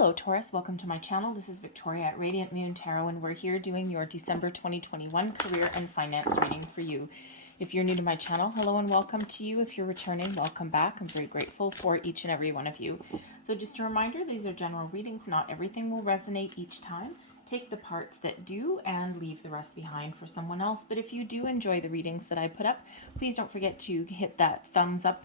Hello Taurus, welcome to my channel. This is Victoria at Radiant Moon Tarot, and we're here doing your December 2021 career and finance reading for you. If you're new to my channel, hello and welcome to you. If you're returning, welcome back. I'm very grateful for each and every one of you. So just a reminder, these are general readings. Not everything will resonate each time. Take the parts that do and leave the rest behind for someone else. But if you do enjoy the readings that I put up, please don't forget to hit that thumbs up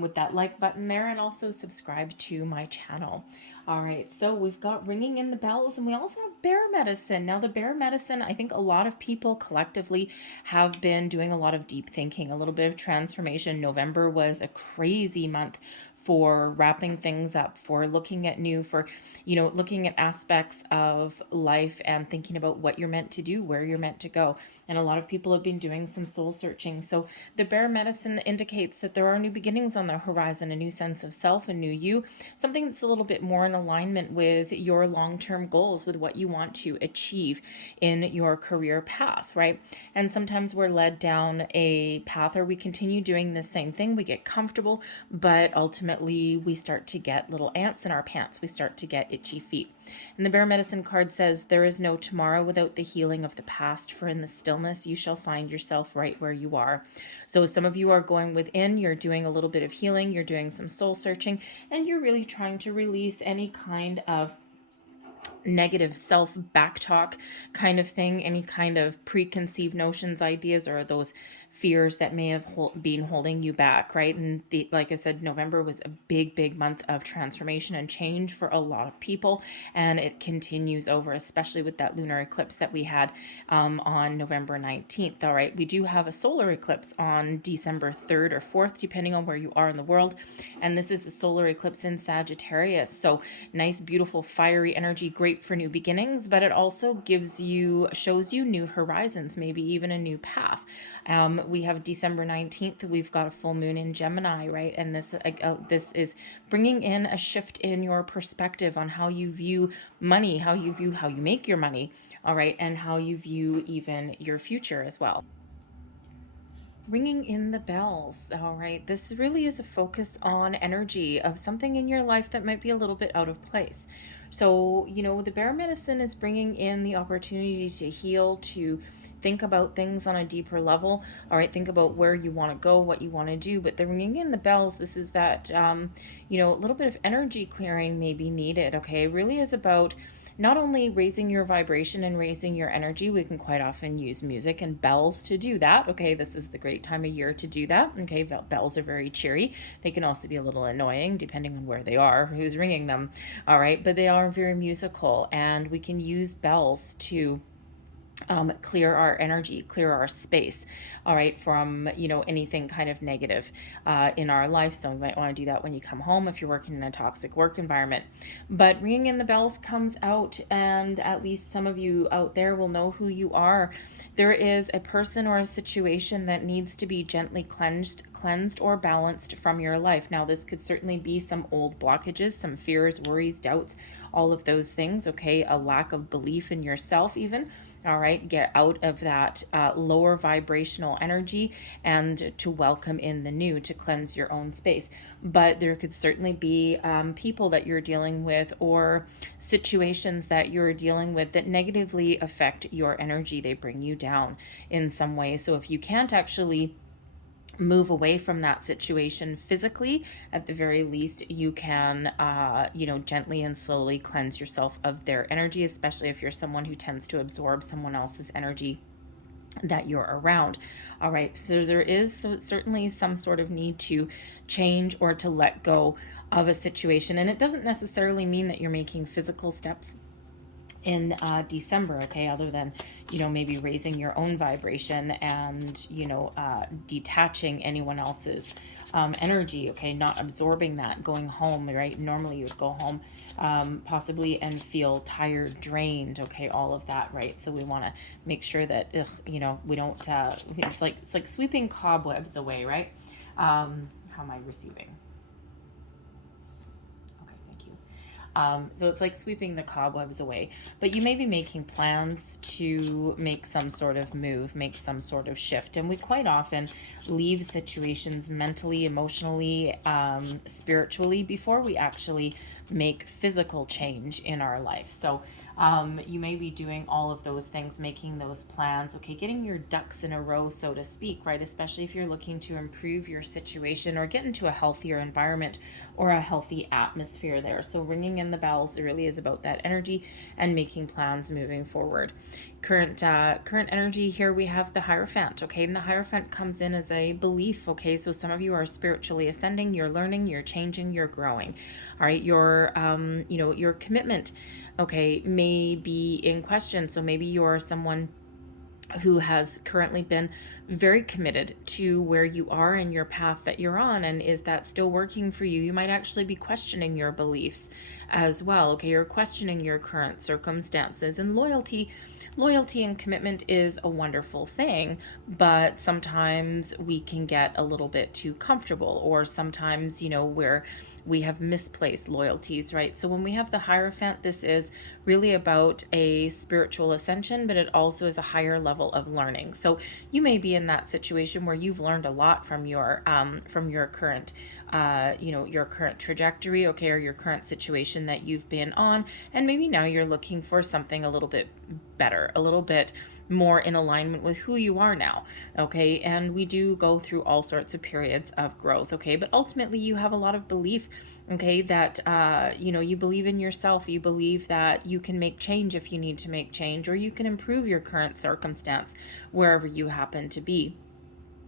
with that like button there, and also subscribe to my channel. All right, so we've got ringing in the bells, and we also have bear medicine. Now the bear medicine, I think a lot of people collectively have been doing a lot of deep thinking, a little bit of transformation. November was a crazy month for wrapping things up, for looking at new, for, looking at aspects of life and thinking about what you're meant to do, where you're meant to go. And a lot of people have been doing some soul searching. So the bear medicine indicates that there are new beginnings on the horizon, a new sense of self, a new you, something that's a little bit more in alignment with your long-term goals, with what you want to achieve in your career path, right? And sometimes we're led down a path, or we continue doing the same thing. We get comfortable, but ultimately we start to get little ants in our pants. We start to get itchy feet. And the bear medicine card says, there is no tomorrow without the healing of the past, for in the stillness you shall find yourself right where you are. So some of you are going within, you're doing a little bit of healing, you're doing some soul searching, and you're really trying to release any kind of negative self backtalk kind of thing, any kind of preconceived notions, ideas, or those fears that may have been holding you back, right? And like I said, November was a big month of transformation and change for a lot of people, and it continues over, especially with that lunar eclipse that we had on November 19th. All right, we do have a solar eclipse on December 3rd or 4th, depending on where you are in the world, and this is a solar eclipse in Sagittarius. So nice, beautiful, fiery energy, great for new beginnings, but it also shows you new horizons, maybe even a new path. We have December 19th, we've got a full moon in Gemini, right? And this is bringing in a shift in your perspective on how you view money, how you make your money, all right, and how you view even your future as well. Ringing in the bells. All right, this really is a focus on energy of something in your life that might be a little bit out of place. So, the bear medicine is bringing in the opportunity to heal, to think about things on a deeper level. All right, think about where you want to go, what you want to do. But the ringing in the bells, this is that, a little bit of energy clearing may be needed. Okay, it really is about not only raising your vibration and raising your energy. We can quite often use music and bells to do that. Okay, this is the great time of year to do that. Okay, bells are very cheery. They can also be a little annoying depending on where they are, who's ringing them. All right, but they are very musical, and we can use bells to clear our energy, clear our space, all right, from, anything kind of negative in our life. So you might want to do that when you come home if you're working in a toxic work environment. But ringing in the bells comes out, and at least some of you out there will know who you are. There is a person or a situation that needs to be gently cleansed or balanced from your life. Now, this could certainly be some old blockages, some fears, worries, doubts, all of those things, okay, a lack of belief in yourself even. All right, get out of that lower vibrational energy and to welcome in the new, to cleanse your own space. But there could certainly be people that you're dealing with, or situations that you're dealing with, that negatively affect your energy. They bring you down in some way. So if you can't actually move away from that situation physically, at the very least you can gently and slowly cleanse yourself of their energy, especially if you're someone who tends to absorb someone else's energy that you're around. All right, so there is certainly some sort of need to change or to let go of a situation, and it doesn't necessarily mean that you're making physical steps in December, okay, other than maybe raising your own vibration and detaching anyone else's energy, okay, not absorbing that, going home, right? Normally you would go home possibly and feel tired, drained, okay, all of that, right? So we want to make sure that we don't it's like sweeping cobwebs away, right? How am I receiving? So it's like sweeping the cobwebs away, but you may be making plans to make some sort of move, make some sort of shift. And we quite often leave situations mentally, emotionally, spiritually before we actually make physical change in our life. So you may be doing all of those things, making those plans, okay, getting your ducks in a row, so to speak, right? Especially if you're looking to improve your situation or get into a healthier environment or a healthy atmosphere there. So ringing in the bells really is about that energy and making plans moving forward. Current energy here, we have the Hierophant, okay? And the Hierophant comes in as a belief, okay? So some of you are spiritually ascending, you're learning, you're changing, you're growing, all right? Your, your commitment, okay, may be in question. So maybe you're someone who has currently been very committed to where you are in your path that you're on, and is that still working for you? You might actually be questioning your beliefs as well, okay? You're questioning your current circumstances. And loyalty and commitment is a wonderful thing, but sometimes we can get a little bit too comfortable, or sometimes, where we have misplaced loyalties, right? So when we have the Hierophant, this is really about a spiritual ascension, but it also is a higher level of learning. So you may be in that situation where you've learned a lot from your current your current trajectory, okay, or your current situation that you've been on, and maybe now you're looking for something a little bit better, a little bit more in alignment with who you are now, okay? And we do go through all sorts of periods of growth, okay? But ultimately you have a lot of belief, okay, that you believe in yourself, you believe that you can make change if you need to make change, or you can improve your current circumstance wherever you happen to be.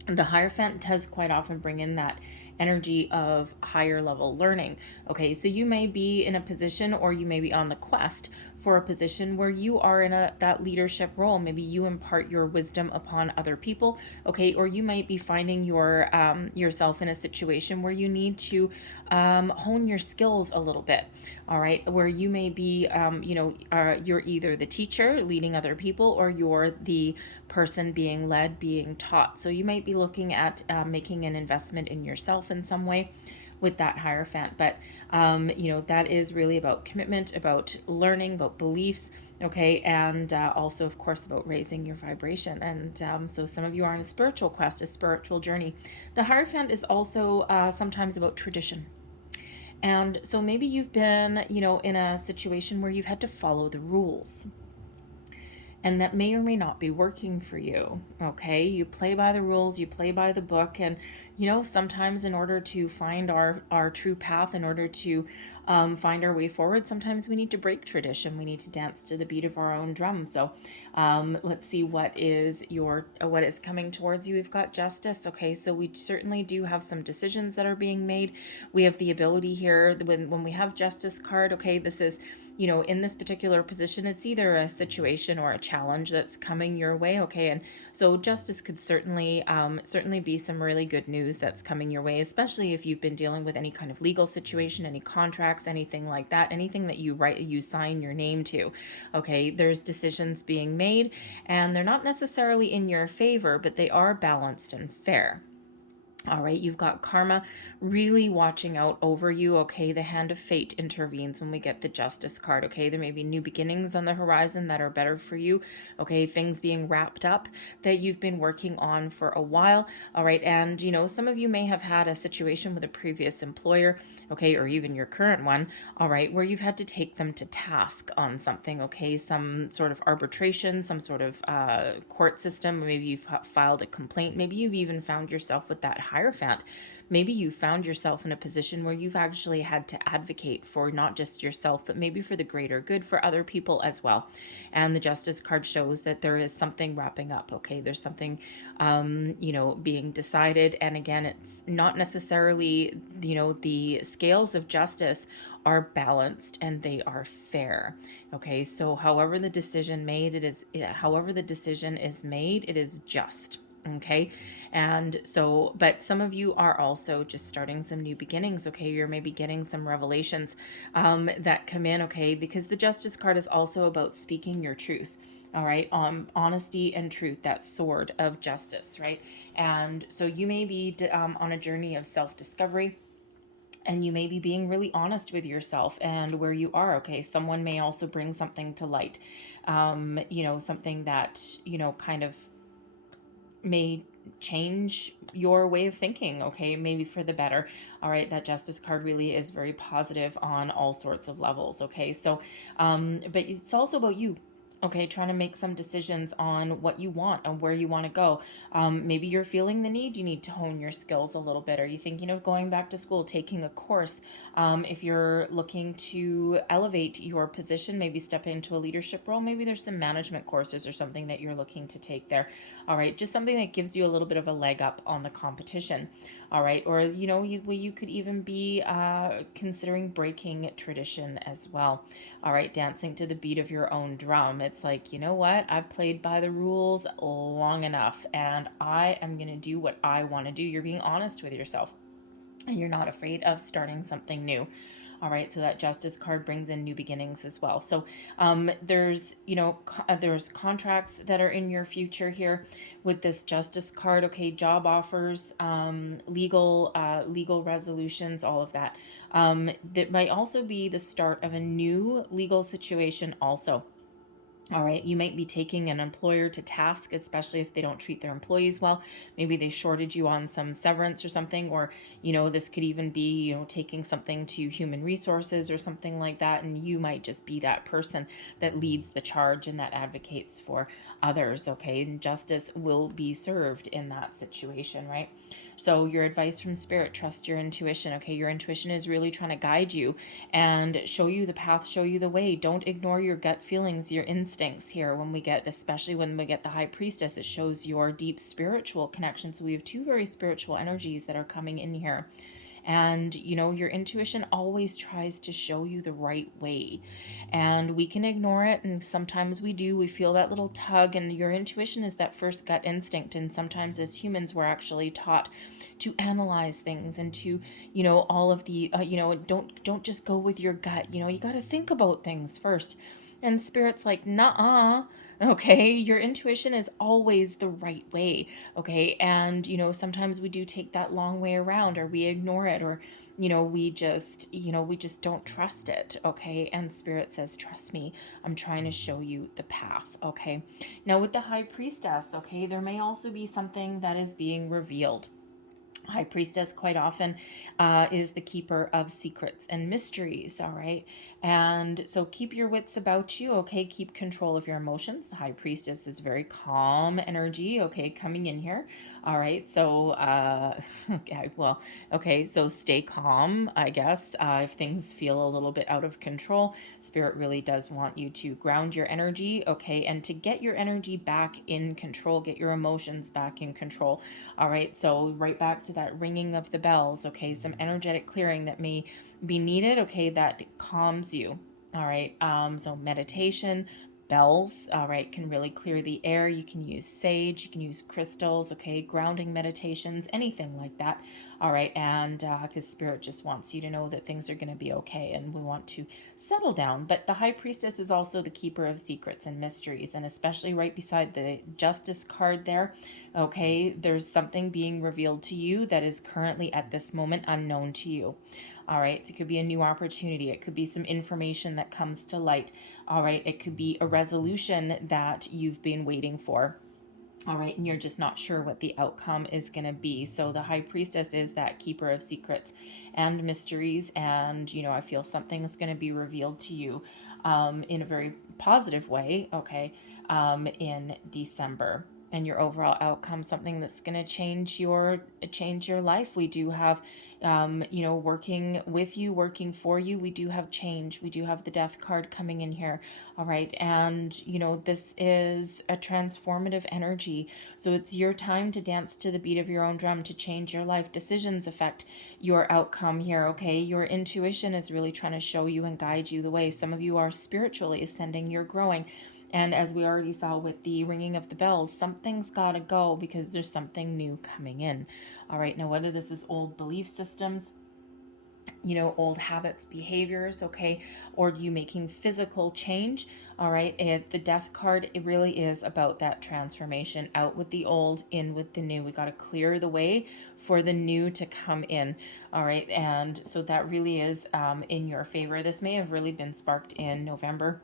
The Hierophant does quite often bring in that energy of higher level learning. Okay, so you may be in a position, or you may be on the quest for a position where you are in that leadership role. Maybe you impart your wisdom upon other people, okay, or you might be finding yourself in a situation where you need to hone your skills a little bit, all right, where you may be, you're either the teacher leading other people, or you're the person being led, being taught. So you might be looking at making an investment in yourself in some way with that Hierophant. But that is really about commitment, about learning, about beliefs, okay, and also of course about raising your vibration. And so some of you are on a spiritual quest, a spiritual journey. The Hierophant is also sometimes about tradition. And so maybe you've been, in a situation where you've had to follow the rules, and that may or may not be working for you, okay? You play by the rules, you play by the book, and sometimes in order to find our true path, in order to find our way forward, sometimes we need to break tradition. We need to dance to the beat of our own drum. So let's see what is coming towards you. We've got Justice, okay? So we certainly do have some decisions that are being made. We have the ability here, when we have Justice card, okay, this is, in this particular position, it's either a situation or a challenge that's coming your way, okay? And so Justice could certainly be some really good news that's coming your way, especially if you've been dealing with any kind of legal situation, any contracts, anything like that, anything that you sign your name to, okay? There's decisions being made, and they're not necessarily in your favor, but they are balanced and fair. All right, you've got Karma really watching out over you, okay? The hand of fate intervenes when we get the Justice card, okay? There may be new beginnings on the horizon that are better for you, okay? Things being wrapped up that you've been working on for a while, all right? And, some of you may have had a situation with a previous employer, okay, or even your current one, all right, where you've had to take them to task on something, okay? Some sort of arbitration, some sort of court system. Maybe you've filed a complaint. Maybe you've even found yourself with that Hierophant. Maybe you found yourself in a position where you've actually had to advocate for not just yourself, but maybe for the greater good for other people as well. And the Justice card shows that there is something wrapping up, okay? There's something, being decided. And again, it's not necessarily, the scales of justice are balanced and they are fair, okay? So however the decision is made, it is just, okay? And so, but some of you are also just starting some new beginnings, okay? You're maybe getting some revelations that come in, okay? Because the Justice card is also about speaking your truth, all right? Honesty and truth, that sword of justice, right? And so you may be on a journey of self-discovery, and you may be being really honest with yourself and where you are, okay? Someone may also bring something to light, something that, kind of may change your way of thinking, okay, maybe for the better. All right, that Justice card really is very positive on all sorts of levels, okay? So, but it's also about you. Okay, trying to make some decisions on what you want and where you want to go. Maybe you're feeling the need, you need to hone your skills a little bit. Are you thinking of going back to school, taking a course? If you're looking to elevate your position, maybe step into a leadership role, maybe there's some management courses or something that you're looking to take there. All right, just something that gives you a little bit of a leg up on the competition. All right, or you could even be considering breaking tradition as well. All right, dancing to the beat of your own drum. It's like, you know what? I've played by the rules long enough, and I am going to do what I want to do. You're being honest with yourself, and you're not afraid of starting something new. All right, so that Justice card brings in new beginnings as well. So there's contracts that are in your future here with this Justice card. Okay, job offers, legal resolutions, all of that. That might also be the start of a new legal situation also. All right, you might be taking an employer to task, especially if they don't treat their employees well. Maybe they shorted you on some severance or something, or, this could even be, taking something to human resources or something like that. And you might just be that person that leads the charge and that advocates for others. Okay, and justice will be served in that situation, right? So your advice from Spirit, trust your intuition. Okay, your intuition is really trying to guide you and show you the path, show you the way. Don't ignore your gut feelings, your instincts here. Especially when we get the High Priestess, it shows your deep spiritual connection. So we have two very spiritual energies that are coming in here. And, your intuition always tries to show you the right way. And we can ignore it. And sometimes we do. We feel that little tug. And your intuition is that first gut instinct. And sometimes as humans, we're actually taught to analyze things and to, all of the, don't just go with your gut. You got to think about things first. And Spirit's like, nah. Okay, your intuition is always the right way. Okay, and sometimes we do take that long way around, or we ignore it, or we just don't trust it. Okay, and Spirit says, trust me, I'm trying to show you the path. Okay, now with the High Priestess, okay, there may also be something that is being revealed. High Priestess quite often is the keeper of secrets and mysteries, all right? And so keep your wits about you, okay? Keep control of your emotions. The High Priestess is very calm energy, okay, coming in here, all right? So, so stay calm, I guess, if things feel a little bit out of control. Spirit really does want you to ground your energy, okay? And to get your energy back in control, get your emotions back in control, all right? So right back to that ringing of the bells, okay? Some energetic clearing that may be needed, okay, that calms you, all right? So meditation, bells, all right, can really clear the air. You can use sage, you can use crystals, okay, grounding meditations, anything like that, all right? And because Spirit just wants you to know that things are going to be okay, and we want to settle down. But the High Priestess is also the keeper of secrets and mysteries, and especially right beside the Justice card there, okay, there's something being revealed to you that is currently at this moment unknown to you. All right, it could be a new opportunity. It could be some information that comes to light. All right, it could be a resolution that you've been waiting for. All right, and you're just not sure what the outcome is going to be. So the High Priestess is that keeper of secrets and mysteries. And, I feel something is going to be revealed to you in a very positive way, okay, in December. And your overall outcome, something that's going to change your life. We do have working with you, working for you. We do have change. We do have the Death card coming in here. All right. And, this is a transformative energy. So it's your time to dance to the beat of your own drum, to change your life. Decisions affect your outcome here. Okay. Your intuition is really trying to show you and guide you the way. Some of you are spiritually ascending. You're growing. And as we already saw with the ringing of the bells, something's got to go because there's something new coming in. All right, now whether this is old belief systems, old habits, behaviors, okay, or you making physical change, all right, the Death card, it really is about that transformation, out with the old, in with the new. We got to clear the way for the new to come in, all right, and so that really is in your favor. This may have really been sparked in November.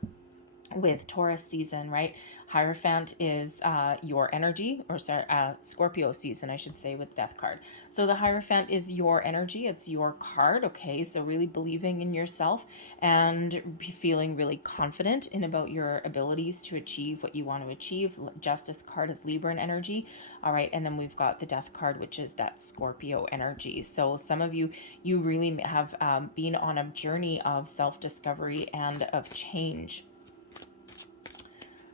with Taurus season, right? Hierophant is your energy, or sorry, Scorpio season, I should say, with Death card. So the Hierophant is your energy, it's your card, okay? So really believing in yourself and feeling really confident in about your abilities to achieve what you want to achieve. Justice card is Libra energy, all right? And then we've got the Death card, which is that Scorpio energy. So some of you, you really have been on a journey of self-discovery and of change.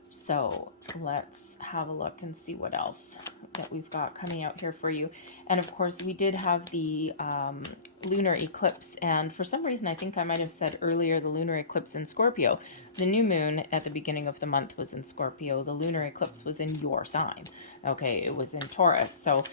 So let's have a look and see what else that we've got coming out here for you. And of course, we did have the lunar eclipse. And for some reason, I think I might have said earlier, the lunar eclipse in Scorpio. The new moon at the beginning of the month was in Scorpio. The lunar eclipse was in your sign. Okay, it was in Taurus. So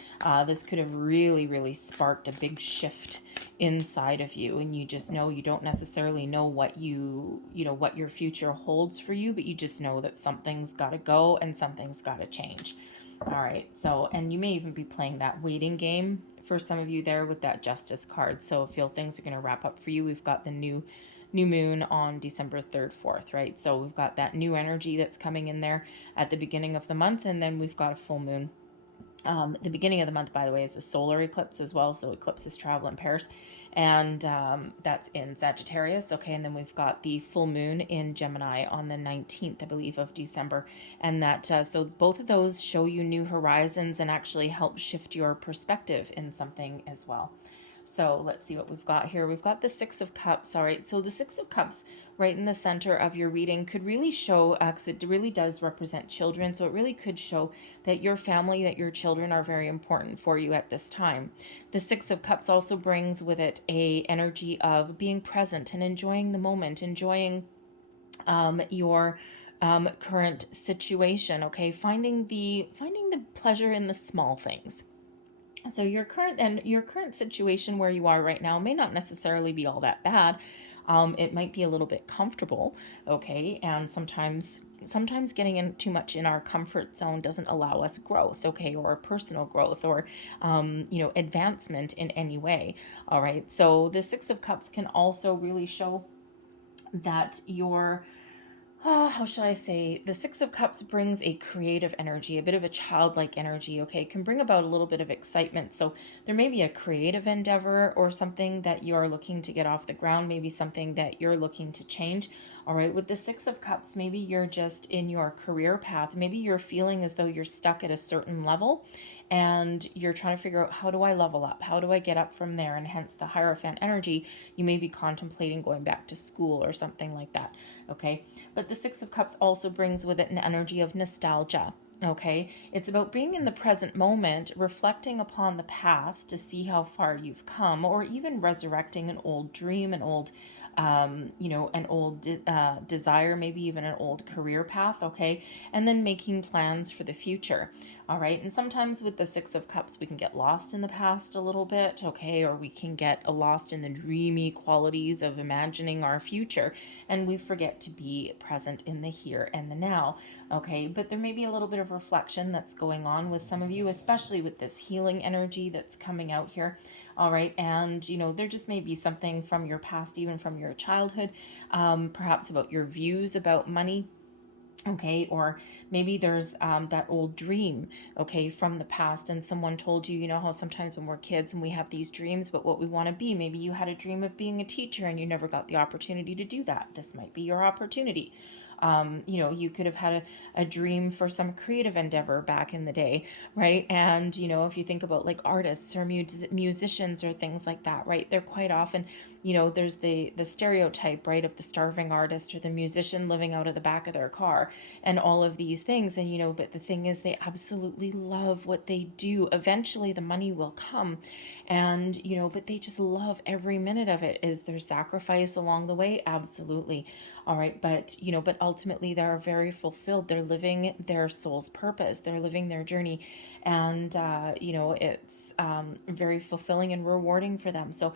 this could have really, really sparked a big shift inside of you, and you just know, you don't necessarily know what what your future holds for you, but you just know that something's got to go and something's got to change. All right, so, and you may even be playing that waiting game for some of you there with that Justice card. So I feel things are going to wrap up for you. We've got the new moon on December 3rd, 4th, right? So we've got that new energy that's coming in there at the beginning of the month, and then we've got a full moon. The beginning of the month, by the way, is a solar eclipse as well. So eclipses travel in pairs, and that's in Sagittarius. Okay, and then we've got the full moon in Gemini on the 19th, I believe, of December. And that, so both of those show you new horizons and actually help shift your perspective in something as well. So let's see what we've got here. We've got the Six of Cups. All right, so the Six of Cups right in the center of your reading could really show, because it really does represent children, so it really could show that your family, that your children are very important for you at this time. The Six of Cups also brings with it a energy of being present and enjoying the moment, enjoying your current situation, okay? Finding the pleasure in the small things. So your current situation where you are right now may not necessarily be all that bad. It might be a little bit comfortable, okay? And sometimes getting in too much in our comfort zone doesn't allow us growth, okay, or personal growth, or advancement in any way. All right. So the Six of Cups can also really show that your how shall I say, the Six of Cups brings a creative energy, a bit of a childlike energy, okay, can bring about a little bit of excitement. So there may be a creative endeavor or something that you're looking to get off the ground, maybe something that you're looking to change. All right, with the Six of Cups, maybe you're just in your career path. Maybe you're feeling as though you're stuck at a certain level and you're trying to figure out, how do I level up? How do I get up from there? And hence the Hierophant energy, you may be contemplating going back to school or something like that. Okay, but the Six of Cups also brings with it an energy of nostalgia. Okay, it's about being in the present moment, reflecting upon the past to see how far you've come, or even resurrecting an old dream, an old desire, maybe even an old career path, okay? And then making plans for the future, all right? And sometimes with the Six of Cups, we can get lost in the past a little bit, okay? Or we can get lost in the dreamy qualities of imagining our future, and we forget to be present in the here and the now, okay? But there may be a little bit of reflection that's going on with some of you, especially with this healing energy that's coming out here. All right. And, there just may be something from your past, even from your childhood, perhaps about your views about money. Okay. Or maybe there's that old dream, okay, from the past, and someone told you, how sometimes when we're kids and we have these dreams about what we want to be, maybe you had a dream of being a teacher and you never got the opportunity to do that. This might be your opportunity. You could have had a dream for some creative endeavor back in the day, right? And, if you think about like artists or musicians or things like that, right? They're quite often, there's the stereotype, right, of the starving artist or the musician living out of the back of their car and all of these things. And, but the thing is, they absolutely love what they do. Eventually the money will come, and, but they just love every minute of it. Is there sacrifice along the way? Absolutely. All right. But, but ultimately they're very fulfilled. They're living their soul's purpose. They're living their journey. And, it's very fulfilling and rewarding for them. So,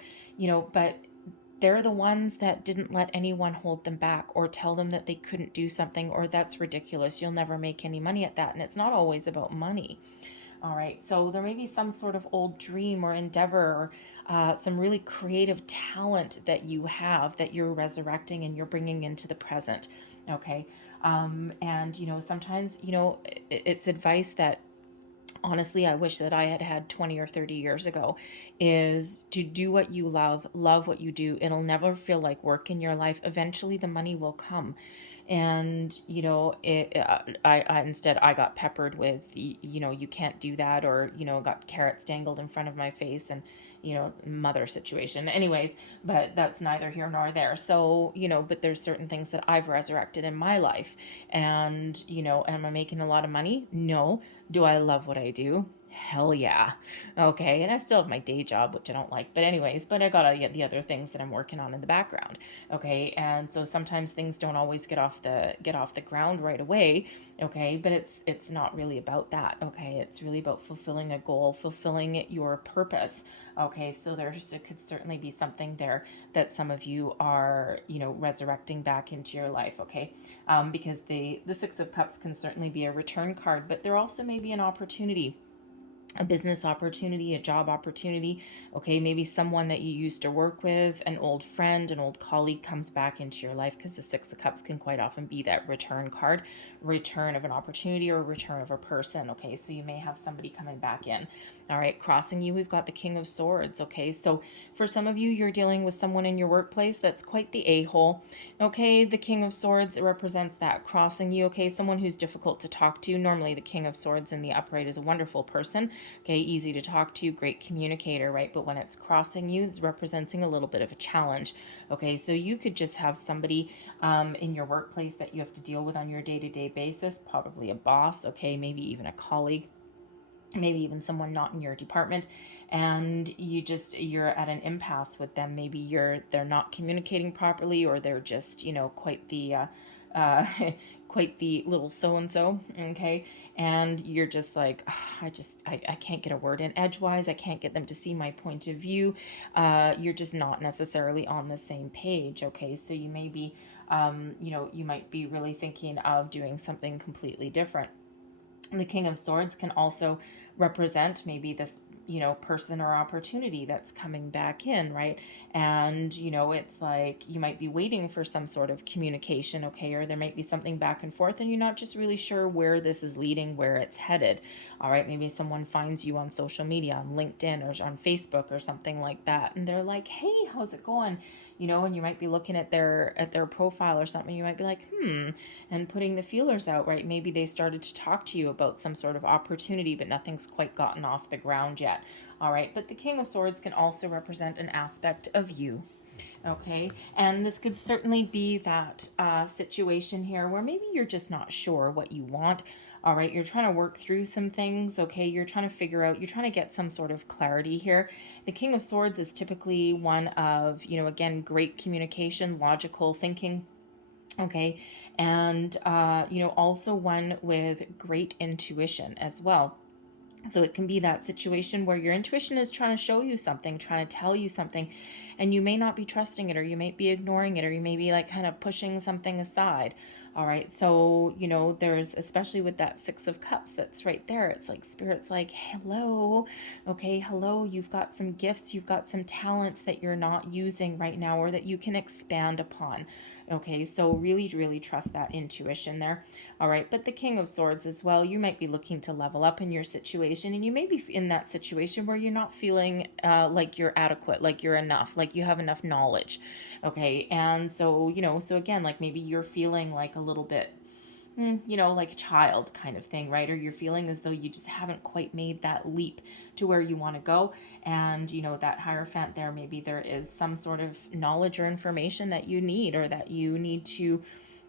but they're the ones that didn't let anyone hold them back or tell them that they couldn't do something, or that's ridiculous. You'll never make any money at that. And it's not always about money. All right. So there may be some sort of old dream or endeavor, or some really creative talent that you have that you're resurrecting and you're bringing into the present. Okay. And, sometimes, it's advice that honestly I wish that I had had 20 or 30 years ago, is to do what you love what you do. It'll never feel like work in your life. Eventually the money will come. And I instead I got peppered with, you can't do that, or got carrots dangled in front of my face, and mother situation anyways, but that's neither here nor there. So but there's certain things that I've resurrected in my life. And am I making a lot of money? No. Do I love what I do? Hell yeah. Okay. And I still have my day job, which I don't like, but anyways, but I got the other things that I'm working on in the background. Okay. And so sometimes things don't always get off the ground right away. Okay. But it's not really about that. Okay. It's really about fulfilling a goal, fulfilling your purpose. Okay, so there could certainly be something there that some of you are, resurrecting back into your life. Okay, because the Six of Cups can certainly be a return card, but there also may be an opportunity, a business opportunity, a job opportunity. Okay, maybe someone that you used to work with, an old friend, an old colleague comes back into your life, because the Six of Cups can quite often be that return card, return of an opportunity or return of a person. Okay, so you may have somebody coming back in. All right, crossing you, we've got the King of Swords. Okay, so for some of you, you're dealing with someone in your workplace that's quite the a-hole. Okay, the King of Swords, it represents that crossing you. Okay, someone who's difficult to talk to. Normally the King of Swords in the upright is a wonderful person. Okay, easy to talk to, great communicator, right? But when it's crossing you, it's representing a little bit of a challenge. Okay, so you could just have somebody in your workplace that you have to deal with on your day-to-day basis, probably a boss, okay, maybe even a colleague, maybe even someone not in your department, and you're at an impasse with them. Maybe they're not communicating properly, or they're just quite the quite the little so-and-so. Okay, and you're just like, oh, I can't get a word in edgewise. I can't get them to see my point of view. You're just not necessarily on the same page. Okay, so you may be you might be really thinking of doing something completely different. The King of Swords can also represent maybe this person or opportunity that's coming back in, right? And it's like you might be waiting for some sort of communication, okay, or there might be something back and forth, and you're not just really sure where this is leading, where it's headed. All right, maybe someone finds you on social media, on LinkedIn or on Facebook or something like that, and they're like, hey, how's it going? And you might be looking at their profile or something. You might be like, and putting the feelers out, right? Maybe they started to talk to you about some sort of opportunity, but nothing's quite gotten off the ground yet. All right, but the King of Swords can also represent an aspect of you. Okay, and this could certainly be that situation here where maybe you're just not sure what you want. All right, you're trying to work through some things. Okay, you're trying to figure out, you're trying to get some sort of clarity here. The King of Swords is typically one of, again, great communication, logical thinking. Okay, and also one with great intuition as well. So it can be that situation where your intuition is trying to show you something, trying to tell you something, and you may not be trusting it, or you might be ignoring it, or you may be like kind of pushing something aside. All right, so there's, especially with that Six of Cups that's right there, it's like Spirit's like, hello, okay, hello, you've got some gifts, you've got some talents that you're not using right now, or that you can expand upon. Okay, so really, really trust that intuition there. All right, but the King of Swords as well, you might be looking to level up in your situation, and you may be in that situation where you're not feeling like you're adequate, like you're enough, like you have enough knowledge. Okay, and so, so again, like maybe you're feeling like a little bit, like a child kind of thing, right? Or you're feeling as though you just haven't quite made that leap to where you want to go. And, that Hierophant there, maybe there is some sort of knowledge or information that you need, or that you need to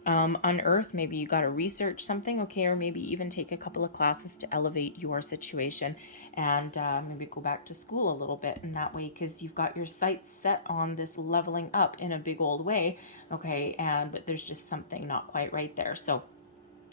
unearth. Maybe you got to research something, okay, or maybe even take a couple of classes to elevate your situation, and maybe go back to school a little bit in that way, because you've got your sights set on this leveling up in a big old way, okay, but there's just something not quite right there. So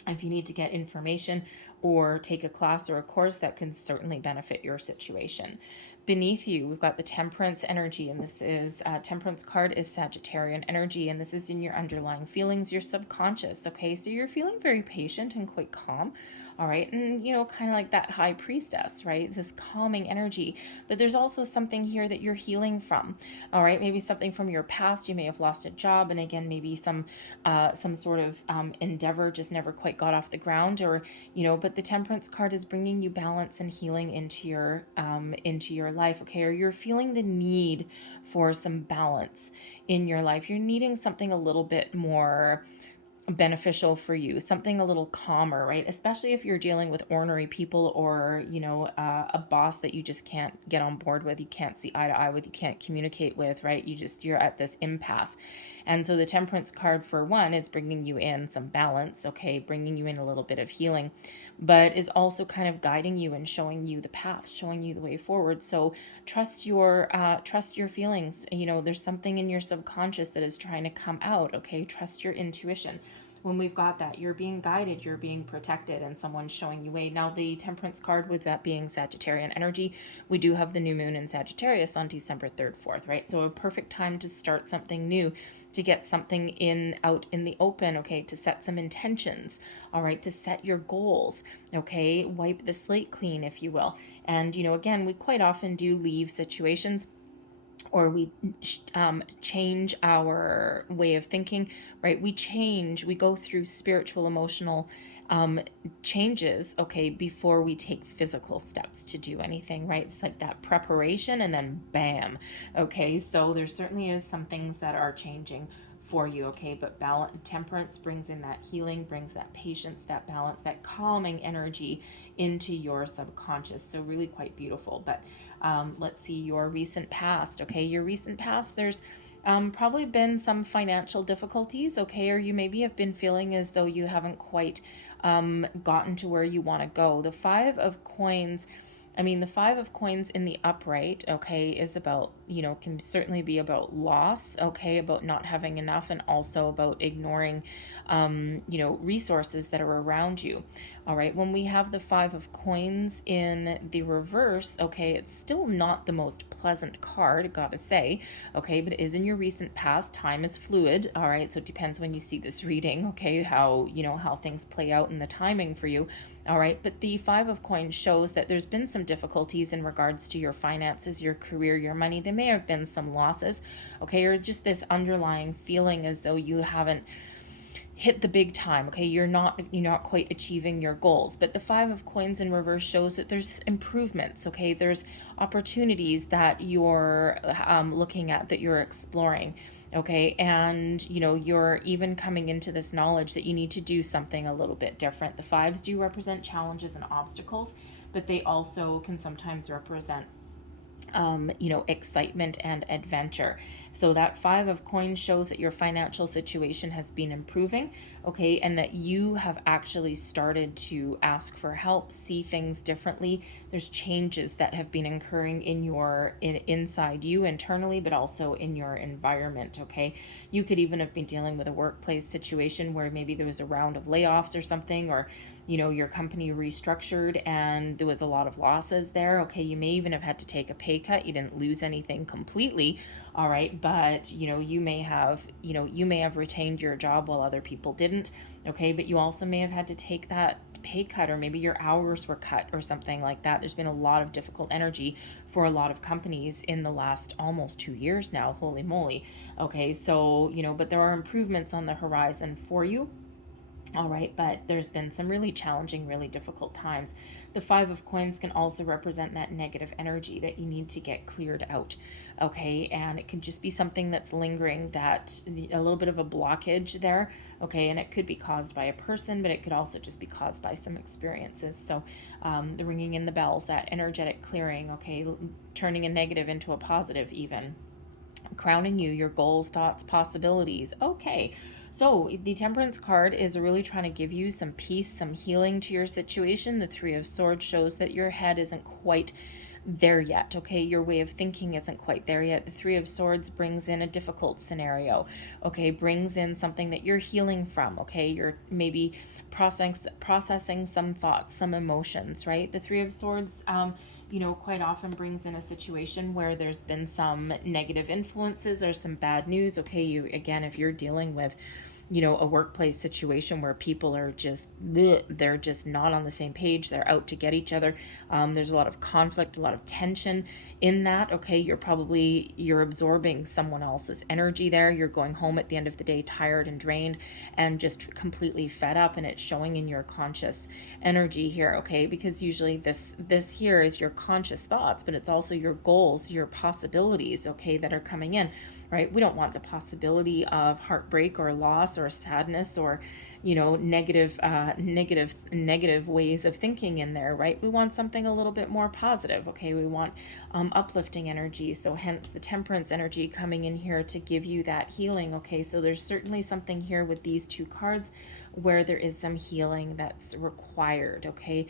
if you need to get information or take a class or a course, that can certainly benefit your situation. Beneath you, we've got the Temperance Energy, and this is, Temperance card is Sagittarian energy, and this is in your underlying feelings, your subconscious, okay? So you're feeling very patient and quite calm, all right? And, you know, kind of like that high priestess, right? This calming energy. But there's also something here that you're healing from, all right? Maybe something from your past. You may have lost a job, and again, maybe some sort of endeavor just never quite got off the ground, or, you know, but the Temperance card is bringing you balance and healing into your life, okay? Or you're feeling the need for some balance in your life. You're needing something a little bit more beneficial for you, something a little calmer, right? Especially if you're dealing with ornery people, or, you know, a boss that you just can't get on board with, you can't see eye to eye with, you can't communicate with, right? You're at this impasse. And so the Temperance card, for one, is bringing you in some balance, okay, bringing you in a little bit of healing, but is also kind of guiding you and showing you the path, showing you the way forward. So trust your feelings. You know, there's something in your subconscious that is trying to come out, okay? Trust your intuition. When we've got that, you're being guided, you're being protected, and someone's showing you way. Now, the Temperance card, with that being Sagittarian energy, we do have the new moon in Sagittarius on December 3rd, 4th, right? So a perfect time to start something new, to get something out in the open, okay, to set some intentions, all right, to set your goals, okay, wipe the slate clean, if you will. And, you know, again, we quite often do leave situations, or we change our way of thinking, right? We go through spiritual, emotional changes, okay, before we take physical steps to do anything, right? It's like that preparation, and then bam, okay? So there certainly is some things that are changing for you, okay? But Temperance brings in that healing, brings that patience, that balance, that calming energy into your subconscious. So really quite beautiful. But let's see your recent past, okay? Your recent past, there's probably been some financial difficulties, okay? Or you maybe have been feeling as though you haven't quite gotten to where you want to go. The Five of Coins, the Five of Coins in the upright, okay, is about, you know, can certainly be about loss, okay, about not having enough, and also about ignoring, you know, resources that are around you. All right, when we have the Five of Coins in the reverse, okay, it's still not the most pleasant card, gotta say, okay, but it is in your recent past. Time is fluid, all right, so it depends when you see this reading, okay, how, you know, how things play out in the timing for you. All right, but the Five of Coins shows that there's been some difficulties in regards to your finances, your career, your money. There may have been some losses, okay, or just this underlying feeling as though you haven't hit the big time, okay, you're not quite achieving your goals. But the Five of Coins in reverse shows that there's improvements, okay, there's opportunities that you're looking at, that you're exploring, okay, and, you know, you're even coming into this knowledge that you need to do something a little bit different. The fives do represent challenges and obstacles, but they also can sometimes represent you know, excitement and adventure. So that Five of Coins shows that your financial situation has been improving, okay, and that you have actually started to ask for help, see things differently. There's changes that have been occurring inside you internally, but also in your environment, okay? You could even have been dealing with a workplace situation where maybe there was a round of layoffs or something, or, you know, your company restructured and there was a lot of losses there, okay? You may even have had to take a pay cut. You didn't lose anything completely, all right, but, you know, you may have retained your job while other people didn't, okay? But you also may have had to take that pay cut, or maybe your hours were cut or something like that. There's been a lot of difficult energy for a lot of companies in the last almost 2 years now, holy moly, okay? So, you know, but there are improvements on the horizon for you. All right, but there's been some really challenging, really difficult times. The Five of Coins can also represent that negative energy that you need to get cleared out, okay? And it can just be something that's lingering, that a little bit of a blockage there, okay? And it could be caused by a person, but it could also just be caused by some experiences. So the ringing in the bells, that energetic clearing, okay? Turning a negative into a positive even. Crowning you, your goals, thoughts, possibilities, okay? So the Temperance card is really trying to give you some peace, some healing to your situation. The Three of Swords shows that your head isn't quite there yet, okay? Your way of thinking isn't quite there yet. The Three of Swords brings in a difficult scenario, okay? Brings in something that you're healing from, okay? You're maybe processing some thoughts, some emotions, right? The Three of Swords, you know, quite often brings in a situation where there's been some negative influences or some bad news, okay? Again, if you're dealing with you know, a workplace situation where people are just, bleh, they're just not on the same page. They're out to get each other. There's a lot of conflict, a lot of tension in that. Okay, you're absorbing someone else's energy there. You're going home at the end of the day tired and drained and just completely fed up, and it's showing in your conscious energy here. Okay, because usually this here is your conscious thoughts, but it's also your goals, your possibilities, okay, that are coming in, right? We don't want the possibility of heartbreak or loss or sadness or, you know, negative ways of thinking in there, right? We want something a little bit more positive. Okay, we want uplifting energy. So hence the temperance energy coming in here to give you that healing. Okay, so there's certainly something here with these two cards where there is some healing that's required. Okay,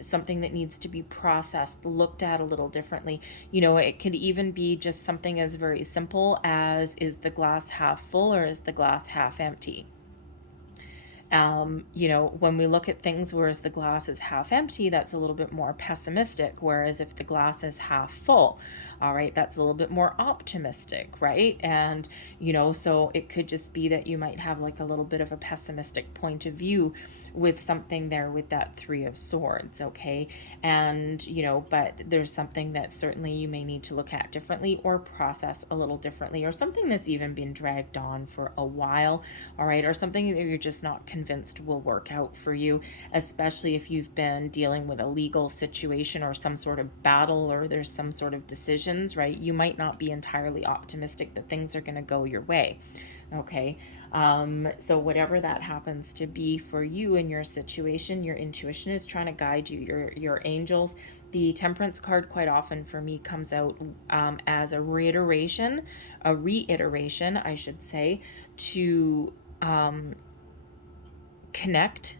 something that needs to be processed, looked at a little differently. You know, it could even be just something as very simple as, is the glass half full or is the glass half empty? You know, when we look at things, whereas the glass is half empty, that's a little bit more pessimistic. Whereas if the glass is half full, all right, that's a little bit more optimistic, right? And, you know, so it could just be that you might have like a little bit of a pessimistic point of view with something there with that Three of Swords, okay? And, you know, but there's something that certainly you may need to look at differently or process a little differently, or something that's even been dragged on for a while, all right? Or something that you're just not convinced will work out for you, especially if you've been dealing with a legal situation or some sort of battle, or there's some sort of decisions, right? You might not be entirely optimistic that things are going to go your way, okay? So whatever that happens to be for you in your situation, your intuition is trying to guide you, your angels. The Temperance card quite often for me comes out as a reiteration, I should say, to connect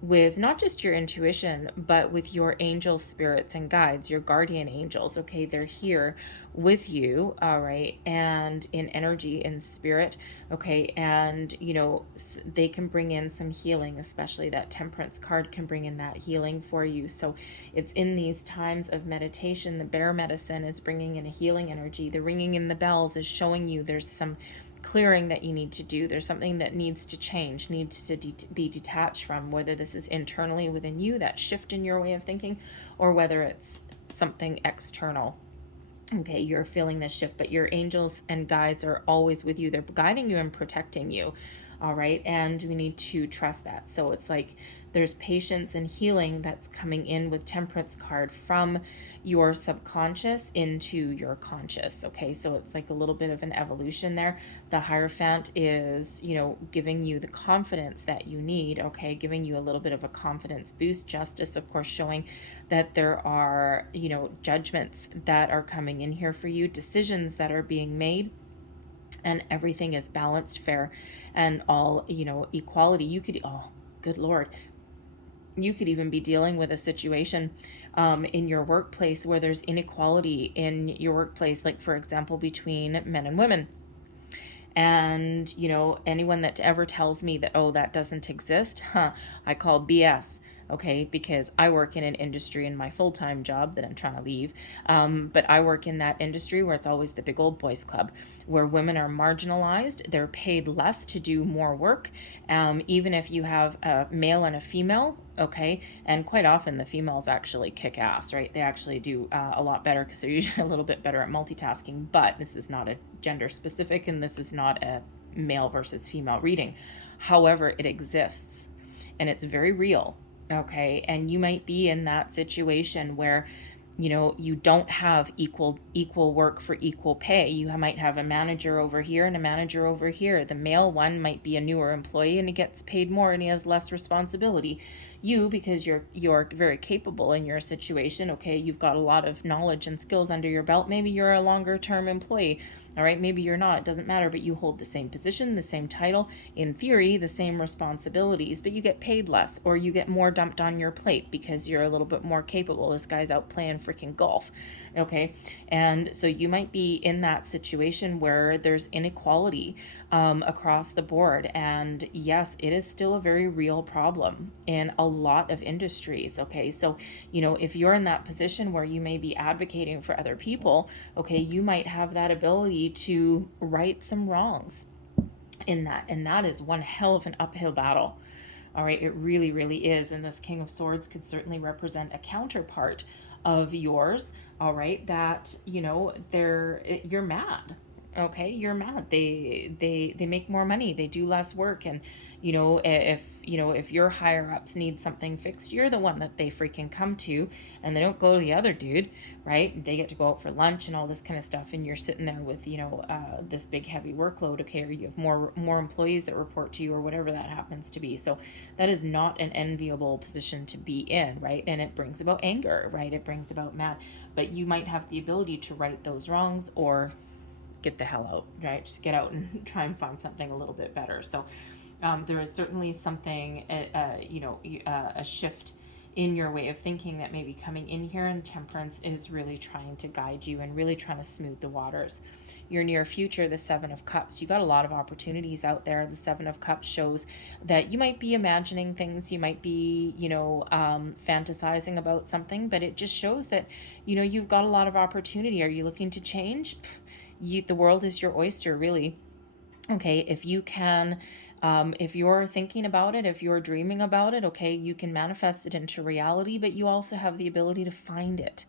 with not just your intuition, but with your angel spirits and guides, your guardian angels. Okay, they're here with you, all right, and in energy, in spirit, okay, and you know, they can bring in some healing, especially that Temperance card can bring in that healing for you. So it's in these times of meditation, the bear medicine is bringing in a healing energy. The ringing in the bells is showing you there's some clearing that you need to do. There's something that needs to change, needs to be detached from, whether this is internally within you, that shift in your way of thinking, or whether it's something external. Okay, you're feeling this shift, but your angels and guides are always with you. They're guiding you and protecting you. All right, and we need to trust that. So it's like there's patience and healing that's coming in with Temperance card from your subconscious into your conscious. Okay, so it's like a little bit of an evolution there. The Hierophant is, you know, giving you the confidence that you need. Okay, giving you a little bit of a confidence boost. Justice, of course, showing that there are, you know, judgments that are coming in here for you, decisions that are being made, and everything is balanced, fair, and all, you know, equality. You could, oh, good Lord, you could even be dealing with a situation in your workplace where there's inequality in your workplace, like for example, between men and women. And, you know, anyone that ever tells me that, oh, that doesn't exist, I call BS. Okay, because I work in an industry in my full-time job that I'm trying to leave, but I work in that industry where it's always the big old boys club, where women are marginalized, they're paid less to do more work, even if you have a male and a female, okay, and quite often the females actually kick ass, right? They actually do a lot better because they're usually a little bit better at multitasking, but this is not a gender specific, and this is not a male versus female reading. However, it exists, and it's very real. Okay, and you might be in that situation where, you know, you don't have equal work for equal pay. You might have a manager over here and a manager over here. The male one might be a newer employee and he gets paid more and he has less responsibility. You, because you're very capable in your situation, okay, you've got a lot of knowledge and skills under your belt. Maybe you're a longer term employee. All right, maybe you're not, it doesn't matter, but you hold the same position, the same title, in theory, the same responsibilities, but you get paid less, or you get more dumped on your plate because you're a little bit more capable. This guy's out playing freaking golf, okay? And so you might be in that situation where there's inequality across the board. And yes, it is still a very real problem in a lot of industries, okay? So, you know, if you're in that position where you may be advocating for other people, okay, you might have that ability to right some wrongs. in that. And that is one hell of an uphill battle. All right, it really, really is. And this King of Swords could certainly represent a counterpart of yours. All right, that, you know, you're mad. Okay, you're mad. They make more money. They do less work, and if your higher ups need something fixed, you're the one that they freaking come to, and they don't go to the other dude, right? They get to go out for lunch and all this kind of stuff, and you're sitting there with this big heavy workload. Okay, or you have more employees that report to you, or whatever that happens to be. So that is not an enviable position to be in, right? And it brings about anger, right? It brings about mad, but you might have the ability to right those wrongs, or get the hell out, right? Just get out and try and find something a little bit better. So there is certainly something, a shift in your way of thinking that may be coming in here, and Temperance is really trying to guide you and really trying to smooth the waters. Your near future, the Seven of Cups, you got a lot of opportunities out there. The Seven of Cups shows that you might be imagining things, you might be, fantasizing about something, but it just shows that, you've got a lot of opportunity. Are you looking to change? The world is your oyster, really. Okay, if you can, if you're thinking about it, if you're dreaming about it, okay, you can manifest it into reality, but you also have the ability to find it.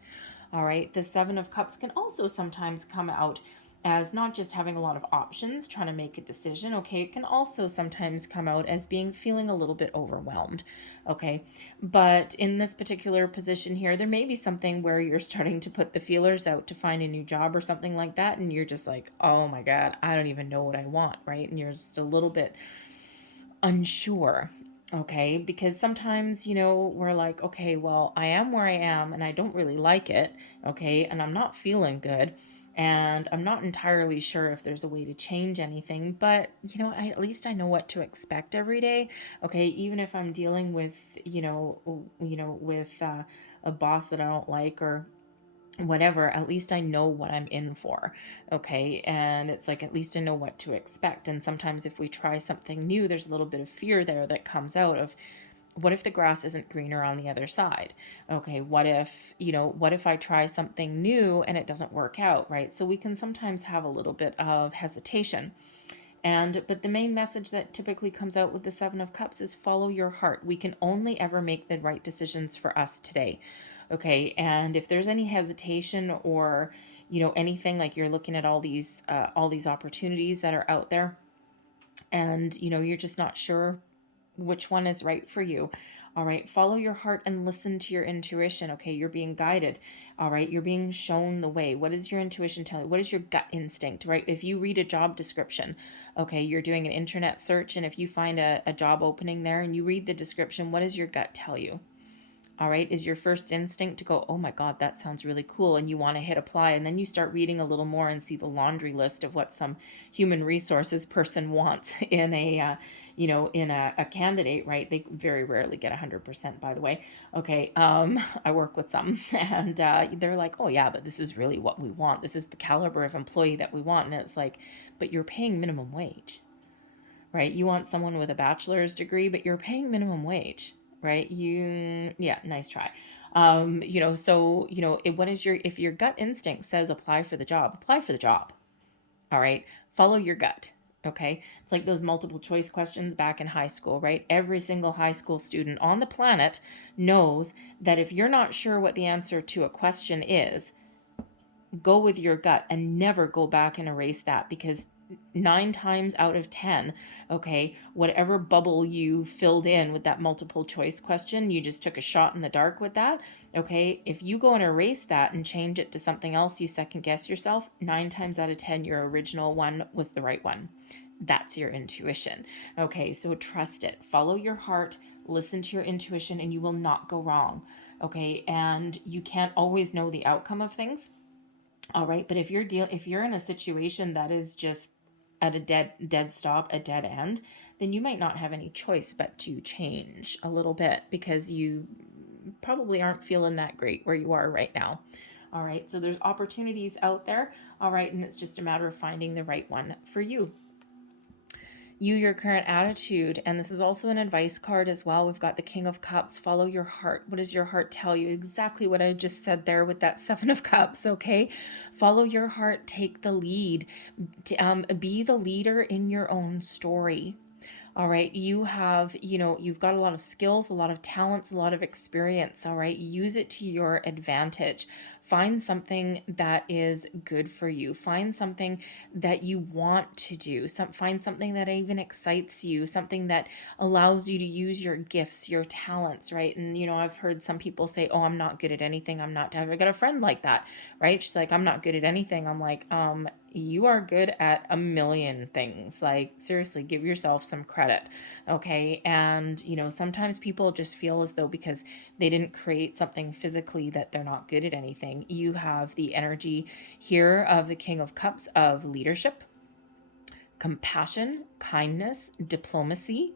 All right, the Seven of Cups can also sometimes come out as not just having a lot of options, trying to make a decision. Okay, it can also sometimes come out as feeling a little bit overwhelmed. Okay, but in this particular position here, there may be something where you're starting to put the feelers out to find a new job or something like that, and you're just like, oh my God, I don't even know what I want, right? And you're just a little bit unsure. Okay, because sometimes, we're like, okay, well, I am where I am and I don't really like it. Okay, and I'm not feeling good, and I'm not entirely sure if there's a way to change anything, but at least I know what to expect every day. Okay, even if I'm dealing with with a boss that I don't like, or whatever, at least I know what I'm in for. Okay, and it's like, at least I know what to expect. And sometimes if we try something new, there's a little bit of fear there that comes out of, what if the grass isn't greener on the other side? Okay, what if I try something new and it doesn't work out, right? So we can sometimes have a little bit of hesitation. But the main message that typically comes out with the Seven of Cups is follow your heart. We can only ever make the right decisions for us today. Okay, and if there's any hesitation, or anything, like you're looking at all these opportunities that are out there, and you're just not sure which one is right for you. All right, follow your heart and listen to your intuition. Okay, you're being guided. All right, you're being shown the way. What does your intuition tell you? What is your gut instinct, right? If you read a job description, okay, you're doing an internet search, and if you find a job opening there and you read the description, what does your gut tell you? All right, is your first instinct to go, oh my God, that sounds really cool, and you want to hit apply, and then you start reading a little more and see the laundry list of what some human resources person wants in a candidate, right? They very rarely get 100%, by the way. Okay, I work with some, and they're like, oh yeah, but this is really what we want. This is the caliber of employee that we want. And it's like, but you're paying minimum wage, right? You want someone with a bachelor's degree, but you're paying minimum wage, right? Nice try. If your gut instinct says apply for the job, apply for the job. All right. Follow your gut. Okay. It's like those multiple choice questions back in high school, right? Every single high school student on the planet knows that if you're not sure what the answer to a question is, go with your gut and never go back and erase that, because 9 times out of 10, okay, whatever bubble you filled in with that multiple choice question, you just took a shot in the dark with that. Okay, if you go and erase that and change it to something else, you second guess yourself, 9 times out of 10, your original one was the right one. That's your intuition. Okay, so trust it, follow your heart, listen to your intuition, and you will not go wrong. Okay, and you can't always know the outcome of things. All right, but if you're in a situation that is just at a dead stop, a dead end, then you might not have any choice but to change a little bit, because you probably aren't feeling that great where you are right now. All right, so there's opportunities out there. All right, and it's just a matter of finding the right one for you. your current attitude. And this is also an advice card as well. We've got the King of Cups. Follow your heart. What does your heart tell you? Exactly what I just said there with that Seven of Cups, okay? Follow your heart. Take the lead. Be the leader in your own story. All right, you have, you've got a lot of skills, a lot of talents, a lot of experience. All right, use it to your advantage. Find something that is good for you. Find something that you want to do. Find something that even excites you, something that allows you to use your gifts, your talents, right? And, I've heard some people say, oh, I'm not good at anything. I've got a friend like that, right? She's like, I'm not good at anything. I'm like, you are good at a million things. Like, seriously, give yourself some credit, okay? And, sometimes people just feel as though because they didn't create something physically that they're not good at anything. You have the energy here of the King of Cups of leadership, compassion, kindness, diplomacy,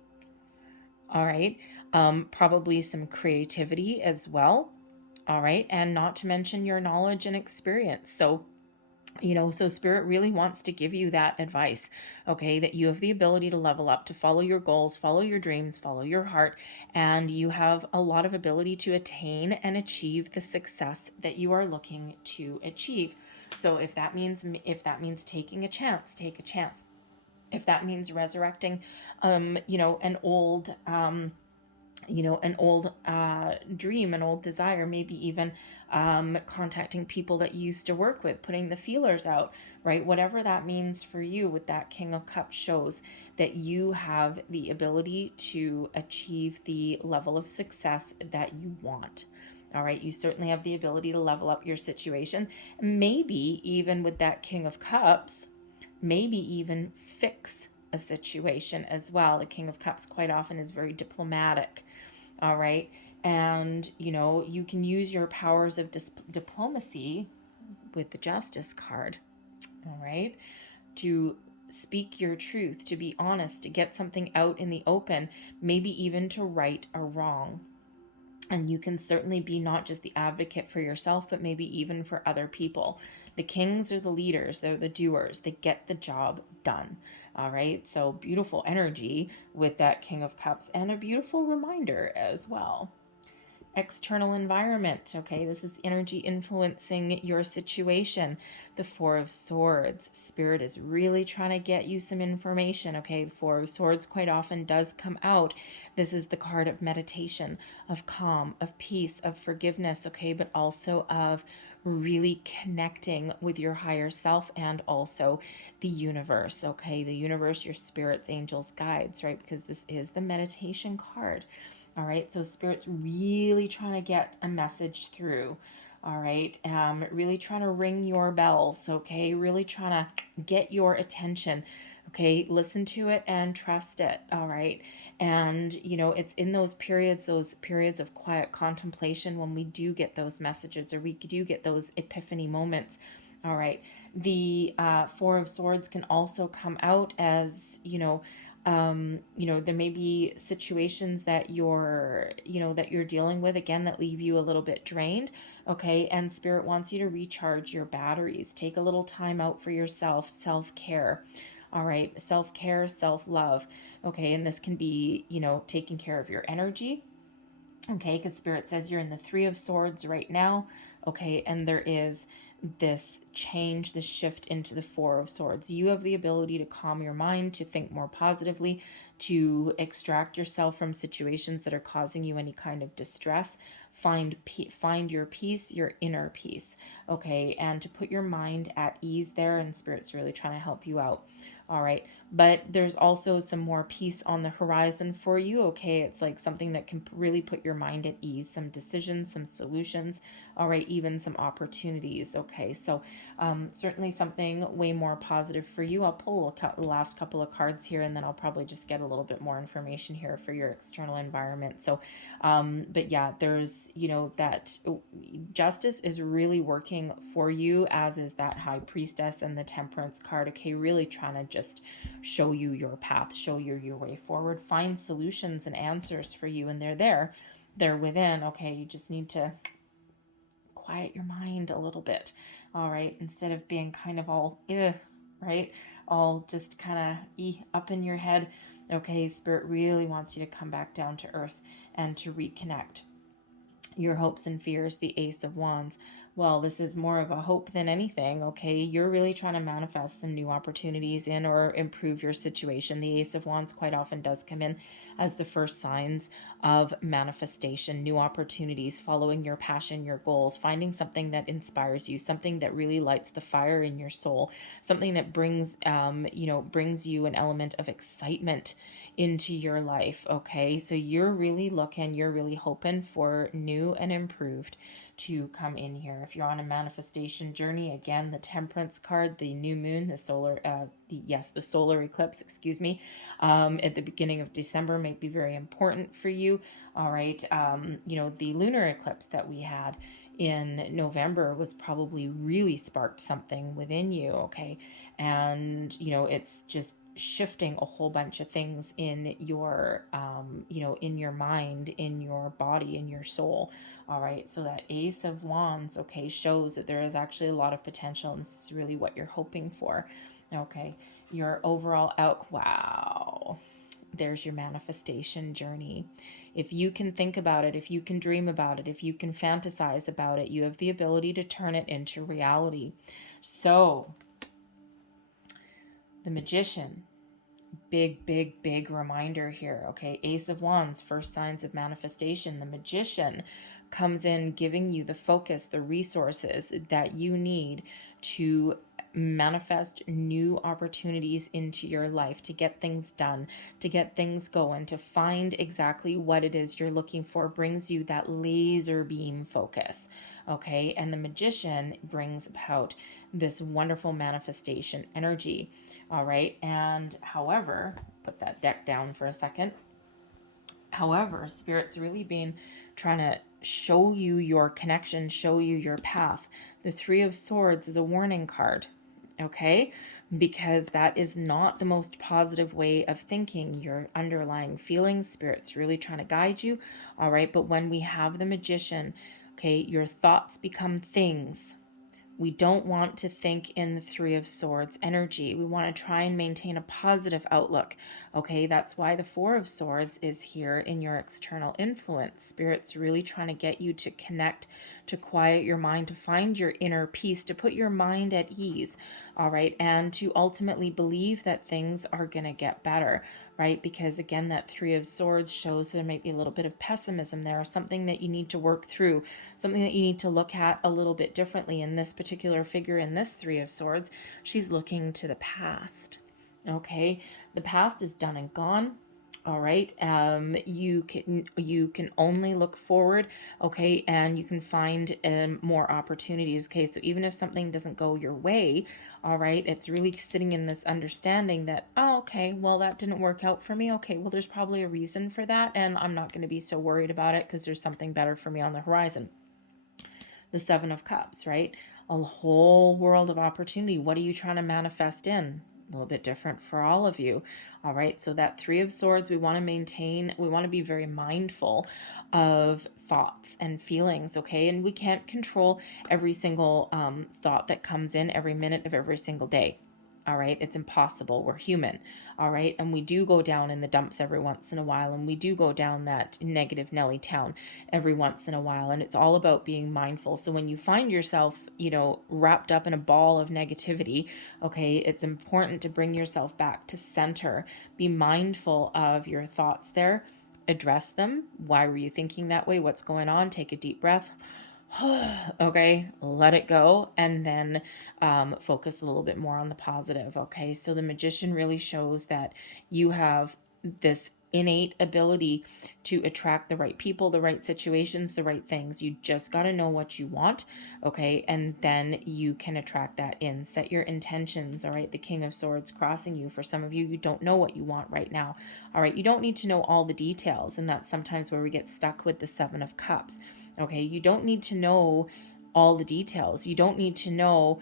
all right? Probably some creativity as well, all right? And not to mention your knowledge and experience. So Spirit really wants to give you that advice, okay, that you have the ability to level up, to follow your goals, follow your dreams, follow your heart, and you have a lot of ability to attain and achieve the success that you are looking to achieve. So if that means taking a chance, take a chance. If that means resurrecting, an old dream, an old desire, maybe even contacting people that you used to work with, putting the feelers out, right? Whatever that means for you with that King of Cups shows that you have the ability to achieve the level of success that you want. All right, you certainly have the ability to level up your situation. Maybe even with that King of Cups, maybe even fix a situation as well. The King of Cups quite often is very diplomatic. All right. And, you can use your powers of diplomacy with the Justice card. All right. To speak your truth, to be honest, to get something out in the open, maybe even to right a wrong. And you can certainly be not just the advocate for yourself, but maybe even for other people. The kings are the leaders, they're the doers, they get the job done. All right, so beautiful energy with that King of Cups and a beautiful reminder as well. External environment, okay, this is energy influencing your situation. The Four of Swords, Spirit is really trying to get you some information, okay? The Four of Swords quite often does come out. This is the card of meditation, of calm, of peace, of forgiveness, okay, but also of really connecting with your higher self and also the universe, okay? The universe, your spirits, angels, guides, right? Because this is the meditation card. All right, so Spirit's really trying to get a message through. All right, really trying to ring your bells, okay? Really trying to get your attention, okay? Listen to it and trust it, all right? And, it's in those periods of quiet contemplation when we do get those messages or we do get those epiphany moments, all right? The Four of Swords can also come out as, there may be situations that you're dealing with, again, that leave you a little bit drained, okay? And Spirit wants you to recharge your batteries. Take a little time out for yourself, self-care, all right? Self-care, self-love, okay? And this can be, taking care of your energy, okay? Because Spirit says you're in the Three of Swords right now, okay? And there is this change, this shift into the Four of Swords. You have the ability to calm your mind, to think more positively, to extract yourself from situations that are causing you any kind of distress. Find your peace, your inner peace, okay? And to put your mind at ease there, and Spirit's really trying to help you out. All right, but there's also some more peace on the horizon for you, okay? It's like something that can really put your mind at ease, some decisions, some solutions, all right, even some opportunities, okay? So certainly something way more positive for you. I'll pull the last couple of cards here, and then I'll probably just get a little bit more information here for your external environment. So, but yeah, there's, that justice is really working for you, as is that High Priestess and the Temperance card, okay? Really trying to just show you your path, show you your way forward, find solutions and answers for you, and they're within, okay? You just need to quiet your mind a little bit, all right? Instead of being kind of all, right? all just kind of up in your head. Okay, Spirit really wants you to come back down to earth and to reconnect. Your hopes and fears, the Ace of Wands. Well, this is more of a hope than anything, okay? You're really trying to manifest some new opportunities in or improve your situation. The Ace of Wands quite often does come in as the first signs of manifestation, new opportunities, following your passion, your goals, finding something that inspires you, something that really lights the fire in your soul, something that brings, brings you an element of excitement into your life. Okay, so you're really hoping for new and improved to come in here. If you're on a manifestation journey, again, the Temperance card, the new moon, the solar eclipse, excuse me, at the beginning of December may be very important for you. All right, the lunar eclipse that we had in November was probably really sparked something within you. Okay, and it's just shifting a whole bunch of things in your in your mind, in your body, in your soul. All right, so that Ace of Wands, okay, shows that there is actually a lot of potential, and this is really what you're hoping for. Okay, your overall wow, there's your manifestation journey. If you can think about it, if you can dream about it, if you can fantasize about it, you have the ability to turn it into reality. So the Magician, big reminder here. Okay, Ace of Wands, first signs of manifestation. The Magician comes in giving you the focus, the resources that you need to manifest new opportunities into your life, to get things done, to get things going, to find exactly what it is you're looking for. Brings you that laser beam focus. Okay, and the Magician brings about this wonderful manifestation energy. All right, and however, put that deck down for a second. However, Spirit's really been trying to show you your connection, show you your path. The Three of Swords is a warning card, okay? Because that is not the most positive way of thinking. Your underlying feelings, Spirit's really trying to guide you, all right? But when we have the Magician, okay, your thoughts become things. We don't want to think in the Three of Swords energy. We want to try and maintain a positive outlook. Okay, that's why the Four of Swords is here in your external influence. Spirit's really trying to get you to connect, to quiet your mind, to find your inner peace, to put your mind at ease. All right, and to ultimately believe that things are going to get better, right? Because again, that Three of Swords shows there might be a little bit of pessimism there, or something that you need to work through, something that you need to look at a little bit differently. In this particular figure, in this Three of Swords, she's looking to the past. Okay, the past is done and gone. All right, you can only look forward, okay, and you can find more opportunities. Okay, so even if something doesn't go your way, all right, it's really sitting in this understanding that, oh, okay, well, that didn't work out for me. Okay, well, there's probably a reason for that, and I'm not going to be so worried about it because there's something better for me on the horizon. The Seven of Cups, right? A whole world of opportunity. What are you trying to manifest in? A little bit different for all of you. All right, so that Three of Swords, we want to maintain, we want to be very mindful of thoughts and feelings, okay? And we can't control every single thought that comes in every minute of every single day. All right, it's impossible. We're human. All right, and we do go down in the dumps every once in a while, and we do go down that negative Nelly town every once in a while, and it's all about being mindful. So when you find yourself, wrapped up in a ball of negativity, okay, it's important to bring yourself back to center. Be mindful of your thoughts there. Address them. Why were you thinking that way? What's going on? Take a deep breath. Okay, let it go, and then focus a little bit more on the positive. Okay, so the Magician really shows that you have this innate ability to attract the right people, the right situations, the right things. You just got to know what you want, okay, and then you can attract that in. Set your intentions. All right, the King of Swords crossing you. For some of you, you don't know what you want right now. All right, you don't need to know all the details, and that's sometimes where we get stuck with the Seven of Cups. Okay, you don't need to know all the details. You don't need to know,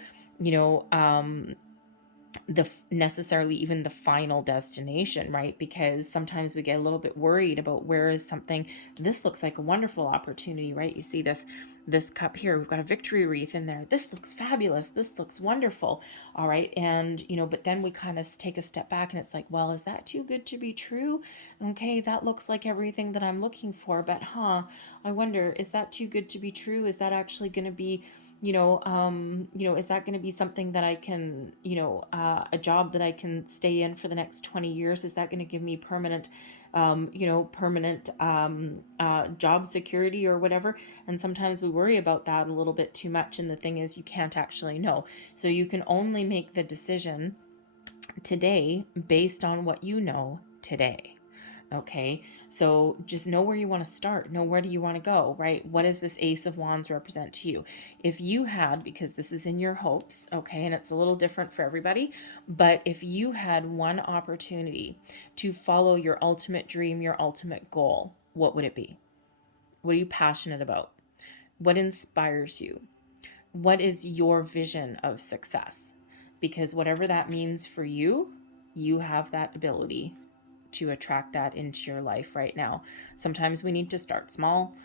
necessarily even the final destination, right? Because sometimes we get a little bit worried about where is something. This looks like a wonderful opportunity, right? You see this cup here, we've got a victory wreath in there. This looks fabulous. This looks wonderful. All right. And, but then we kind of take a step back and it's like, well, is that too good to be true? Okay. That looks like everything that I'm looking for, but I wonder, is that too good to be true? Is that actually going to be, is that going to be something that I can, a job that I can stay in for the next 20 years? Is that going to give me permanent, job security or whatever? And sometimes we worry about that a little bit too much. And the thing is, you can't actually know. So you can only make the decision today based on what you know today. Okay, so just know where you want to start. Know where do you want to go, right? What does this Ace of Wands represent to you? If you had, because this is in your hopes, okay, and it's a little different for everybody, but if you had one opportunity to follow your ultimate dream, your ultimate goal, what would it be? What are you passionate about? What inspires you? What is your vision of success? Because whatever that means for you, you have that ability to attract that into your life right now. Sometimes we need to start small,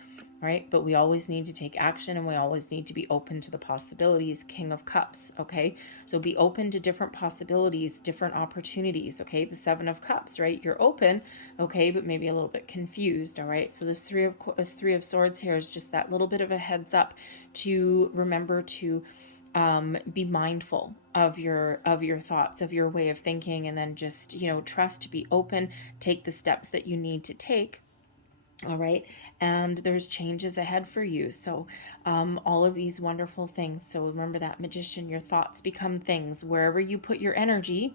right? But we always need to take action, and we always need to be open to the possibilities. King of Cups, okay? So be open to different possibilities, different opportunities, okay? The Seven of Cups, right? You're open, okay, but maybe a little bit confused, all right? So this Three of Swords here is just that little bit of a heads up to remember to be mindful of your thoughts, of your way of thinking, and then just, trust, to be open, take the steps that you need to take. All right. And there's changes ahead for you. So all of these wonderful things. So remember that, Magician, your thoughts become things. Wherever you put your energy,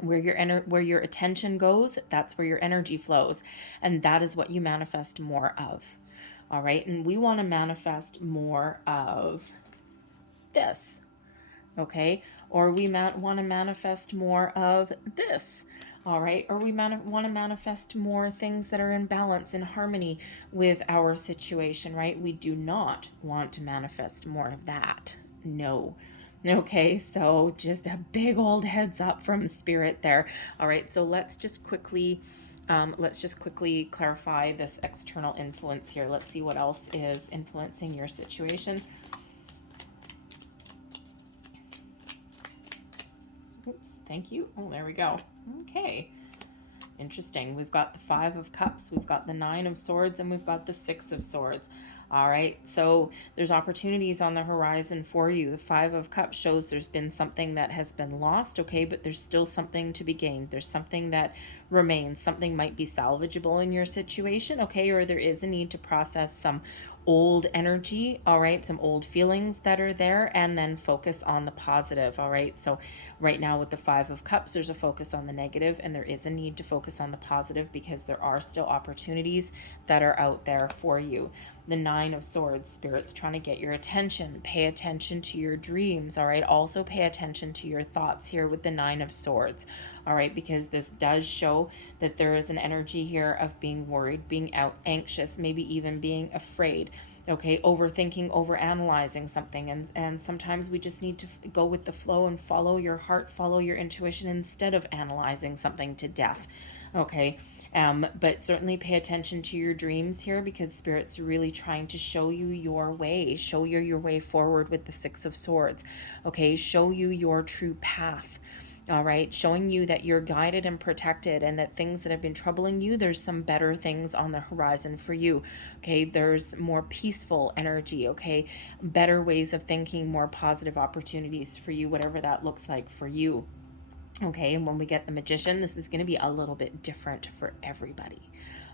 where your attention goes, that's where your energy flows. And that is what you manifest more of. All right. And we want to manifest more of this, okay? Or we want to manifest more of this, all right? Or we want to manifest more things that are in balance, in harmony with our situation, right? We do not want to manifest more of that. No. Okay, so just a big old heads up from Spirit there. All right, so let's just quickly clarify this external influence here. Let's see what else is influencing your situation. Oops, thank you. Oh, there we go. Okay. Interesting. We've got the Five of Cups, we've got the Nine of Swords, and we've got the Six of Swords. All right. So there's opportunities on the horizon for you. The Five of Cups shows there's been something that has been lost, okay, but there's still something to be gained. There's something that remains. Something might be salvageable in your situation, okay, or there is a need to process some old energy, all right, some old feelings that are there, and then focus on the positive, all right? So right now with the Five of Cups, there's a focus on the negative, and there is a need to focus on the positive because there are still opportunities that are out there for you. The Nine of Swords, Spirit's trying to get your attention. Pay attention to your dreams, all right? Also pay attention to your thoughts here with the Nine of Swords, all right? Because this does show that there is an energy here of being worried, being anxious, maybe even being afraid, okay? Overthinking, overanalyzing something. And sometimes we just need to go with the flow and follow your heart, follow your intuition instead of analyzing something to death, okay? But certainly pay attention to your dreams here because Spirit's really trying to show you your way, show you your way forward with the Six of Swords, okay? Show you your true path, all right? Showing you that you're guided and protected and that things that have been troubling you, there's some better things on the horizon for you, okay? There's more peaceful energy, okay? Better ways of thinking, more positive opportunities for you, whatever that looks like for you. Okay, and when we get the Magician, this is going to be a little bit different for everybody.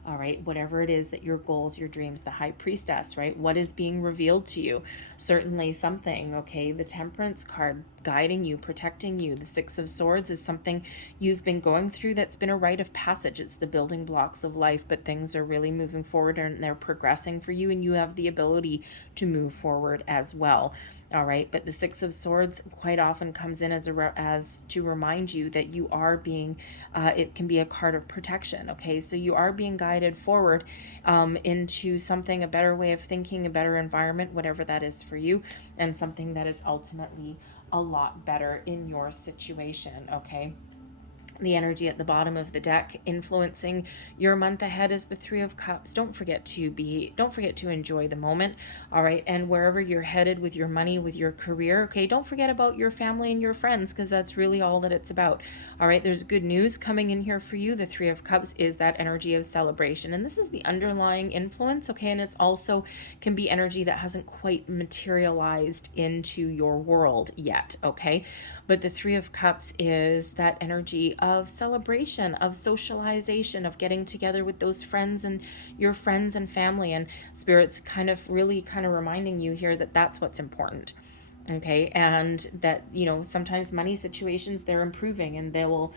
All right, whatever it is that your goals, your dreams, the High Priestess, right? What is being revealed to you? Certainly something, okay? The Temperance card guiding you, protecting you. The Six of Swords is something you've been going through that's been a rite of passage. It's the building blocks of life, but things are really moving forward and they're progressing for you, and you have the ability to move forward as well. All right, but the Six of Swords quite often comes in as to remind you that you are being, it can be a card of protection, okay? So you are being guided forward into something, a better way of thinking, a better environment, whatever that is for you, and something that is ultimately a lot better in your situation, okay? The energy at the bottom of the deck influencing your month ahead is the Three of Cups. Don't forget to enjoy the moment, all right? And wherever you're headed with your money, with your career, okay, don't forget about your family and your friends, because that's really all that it's about, all right? There's good news coming in here for you. The Three of Cups is that energy of celebration, and this is the underlying influence, okay? And it's also can be energy that hasn't quite materialized into your world yet, okay? But the Three of Cups is that energy of celebration, of socialization, of getting together with those friends and your friends and family. And Spirit's kind of reminding you here that that's what's important. Okay, and that, sometimes money situations, they're improving and they'll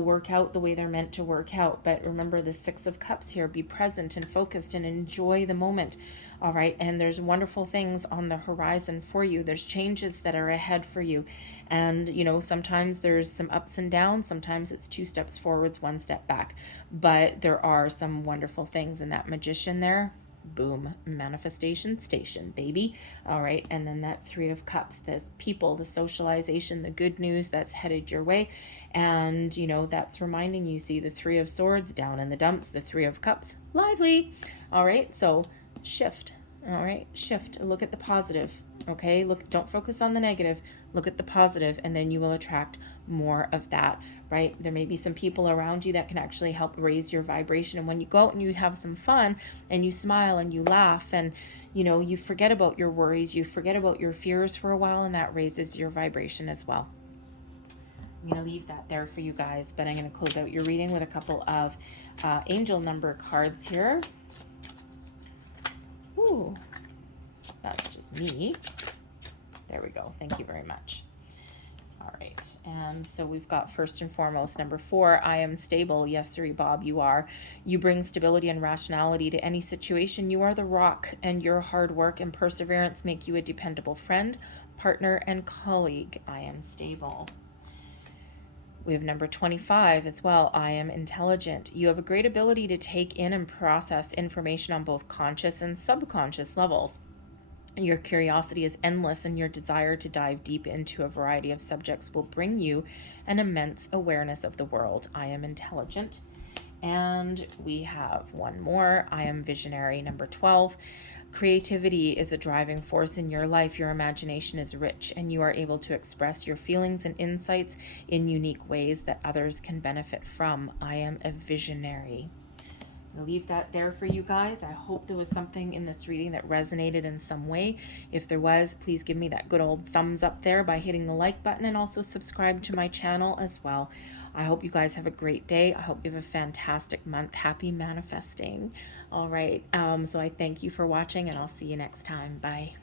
work out the way they're meant to work out. But remember the Six of Cups here, be present and focused and enjoy the moment. All right, and there's wonderful things on the horizon for you. There's changes that are ahead for you. And, sometimes there's some ups and downs. Sometimes it's 2 steps forwards, 1 step back. But there are some wonderful things. And that Magician there, boom, manifestation station, baby. All right, and then that Three of Cups, this people, the socialization, the good news that's headed your way. And, that's reminding you, see the Three of Swords down in the dumps, the Three of Cups, lively. All right, so shift. All right, shift. Look at the positive. Okay, don't focus on the negative. Look at the positive, and then you will attract more of that, right? There may be some people around you that can actually help raise your vibration. And when you go out and you have some fun and you smile and you laugh and you forget about your worries, you forget about your fears for a while, and that raises your vibration as well. I'm going to leave that there for you guys, but I'm going to close out your reading with a couple of angel number cards here. Ooh, that's just me. There we go. Thank you very much. All right. And so we've got first and foremost, number 4, I am stable. Yes, sir, Bob, you are. You bring stability and rationality to any situation. You are the rock, and your hard work and perseverance make you a dependable friend, partner, and colleague. I am stable. We have number 25 as well. I am intelligent. You have a great ability to take in and process information on both conscious and subconscious levels. Your curiosity is endless, and your desire to dive deep into a variety of subjects will bring you an immense awareness of the world. I am intelligent. And we have one more. I am visionary, number 12. Creativity is a driving force in your life. Your imagination is rich, and you are able to express your feelings and insights in unique ways that others can benefit from. I am a visionary. I'll leave that there for you guys. I hope there was something in this reading that resonated in some way. If there was, please give me that good old thumbs up there by hitting the like button, and also subscribe to my channel as well. I hope you guys have a great day. I hope you have a fantastic month. Happy manifesting. All right. So I thank you for watching, and I'll see you next time. Bye.